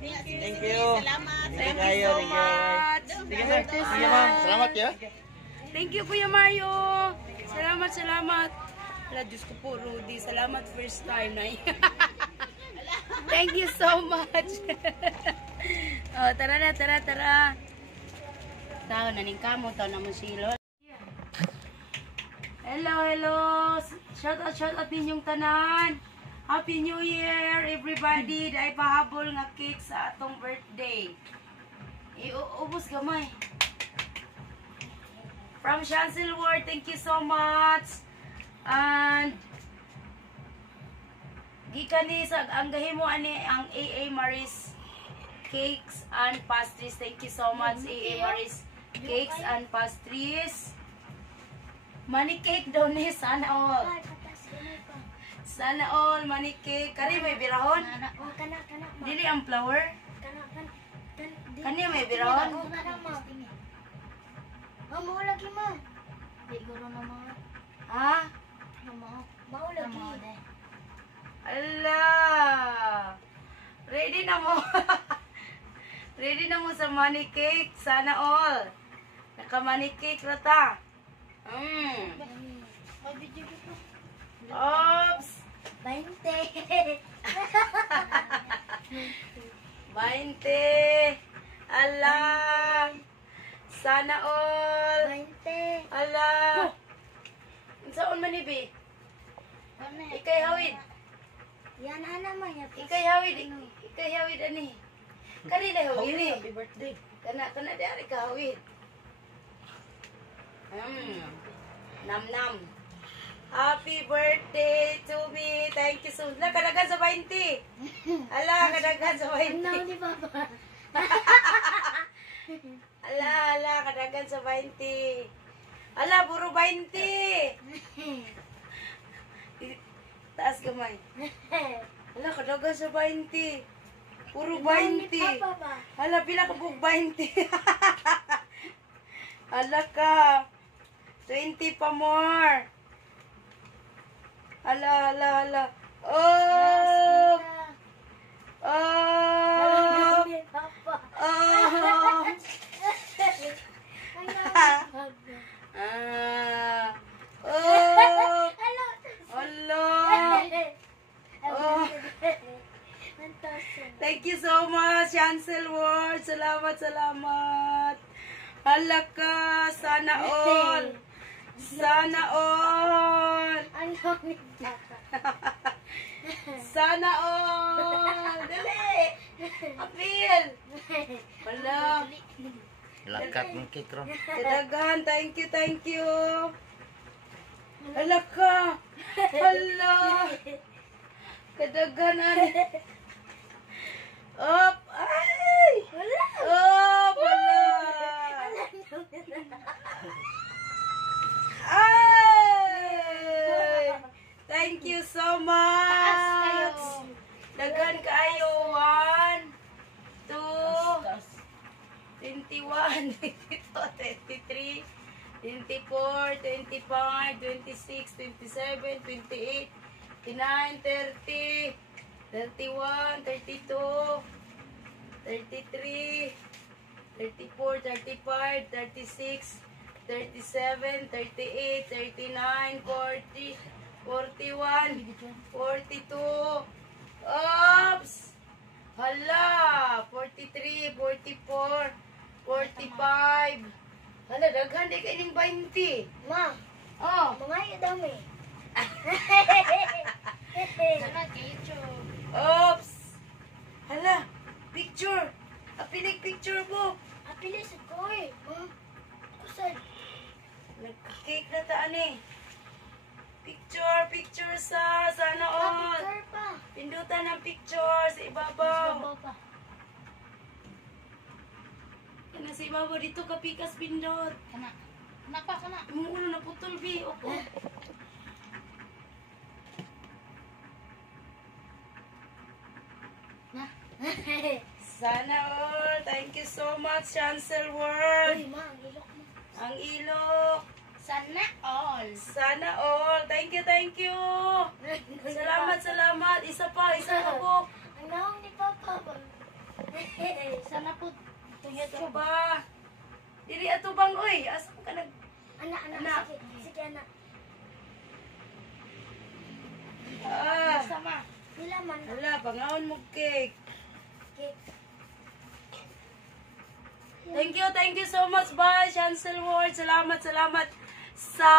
Thank you. Salamat. Thank you so much. Sige ma'am. Salamat ya. Thank you, Kuya Mario. Salamat, salamat. Wala, Diyos ko po, Rudy. Salamat first time na. Thank you so much. Oh, tara na, tara, tara. Tao na ning kamo, tao na mo silo. Hello, hello. Shout out ninyong tanan. Happy New Year, everybody. Dahil pahabol nga cake sa atong birthday. Iubos gamay. From Chancel Ward, thank you so much. And gikan ni sa ang gahimo ani ang AA Maris Cakes and Pastries. Thank you so much, AA Maris Cakes and Pastries. Money cake daw ni sana all. Sana all money cake. Kani may birahon? Dili ang flower? Kani may birahon? Mau lagi mah. Di guru nama. Ha? Mau lagi. Allah. Ready na mo. Ready na mo sa money cake. Sana all. Naka money cake rata. Oops. 20. 20. Allah. Sana all. 20. Allah. Unsaon man ni bi? Ikay hawid. Yan ana mah ya. Ikay hawid. Ikay hawid ani. Kani na hawid ni. Happy birthday. Kana dari ka hawid. Nam nam. Happy birthday to me. Thank you so much. Kadaghan sa 20. Ala, kadaghan sa 20. Ano ni Papa? Ala, kadaghan sa 20. Ala, puro 20. Taas kamay. Ala, kadaghan sa 20. Puro 20. Ala, pila ka bug 20. Ala ka. 20 pa more. Ala. Oh! Oh! Oh! Oh! Hello! Oh! Thank you so much, Chancel Ward. Salamat. Halaka, sana all. Sana all. Sana all. Dali. Apil. Hala. Lakat ng cake ron. Kadaghan. Thank you. Hala ka. Hala. Kadaghan ani. Op. Ay. Op. Hala. Ay. Thank you so much. Daghan kayo. 1, 2, 21, 22, 23, 24, 25, 26, 27, 28, 29, 30, 31, 32, 33, 34, 35, 36, 37, 38, 39, 40, 41, 42, oops! Hala! 43, 44, 45. Hala, daghan di kayo ng 20. Ma, Oh, mga dami. oops! Hala, picture! Apilig picture book! Apili sa koy. Ma, kusad. Nag-cake na taan eh. Picture sa sana all. Picture pa. Pindutan ng picture sa ibabaw. Pa. Kana sa ibabaw dito ka pikas pindot. Kana. Imong ulo na putol bi. Opo. Na. Sana all. Thank you so much, Chancel Ward. Uy, ma, ilok mo. Ang ilok. Sana all. Sana all. Thank you. Salamat. Isa pa po. Ang naong ni Papa ba? Sana po. Tingnan Ito ba? Dili ato bang, oy. Asa ka nag... Anak. Anak. Sige, anak. Sama. Nila man. Hala, pangaon mo cake. Cake. Thank you so much, bye, Chancel Ward. Salamat sa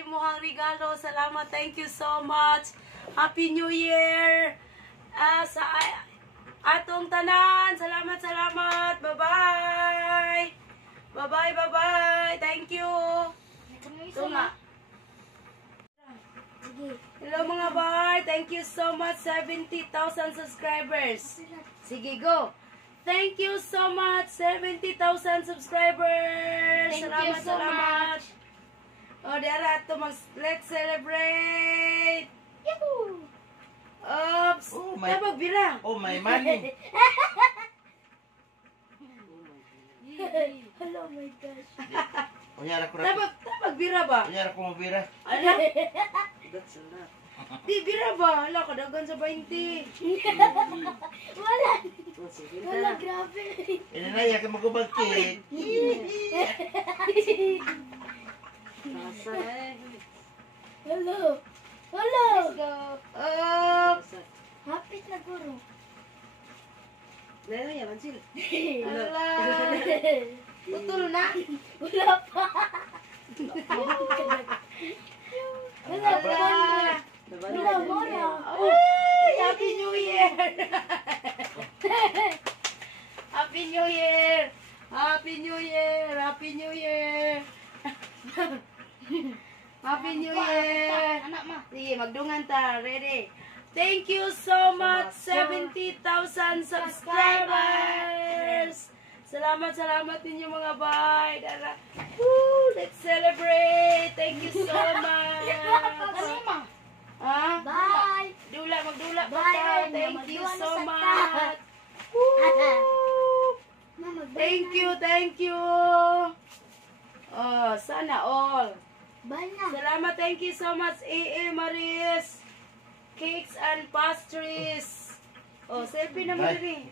imuhang regalo. Salamat, thank you so much. Happy New Year. Sa atong tanan. Salamat. Bye-bye. Bye-bye. Thank you. Ito nga. Sige. Hello mga bar. Thank you so much. 70,000 subscribers. Sige, go. Thank you so much. 70,000 subscribers. Thank you so much. O, diara to let's celebrate. Yahoo! Oops. Oh, my- Tabag bira. Oh, my money. Hello, my gosh. Kunyara ko na. Tabag bira ba? Kunyara ko mo bira. Ala. Di bira ba? Ala, kadagan sa 20. Wala. Wala, grabe. Inanaya ka magubag cake. Hello. Hello. Let's go. Oops. Hapit na guro. Lalo yaman sila. Ala. Tutol na. Wala pa. Wala pa. Wala mo na. Ay, Happy New Year! Happy New Year! Happy New Year! Happy New Year! Happy New Year! Anak ma. Sige, magdungan ta. Ready? Thank you so much, 70,000 subscribers! Salamat ninyo mga bay. Dara. Woo! Let's celebrate! Thank you so much! Ano ma? Ha? Bye. Magdula pa Bye, tayo. Erna. Thank you Magdula so sa much. tat. Woo! Mama, Thank you. Oh, sana all. Bye na. Salamat, thank you so much, AA Maris. Cakes and pastries. Oh, selfie naman rin.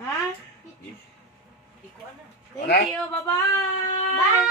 Ha? Thank Wala? you. Bye-bye. Bye.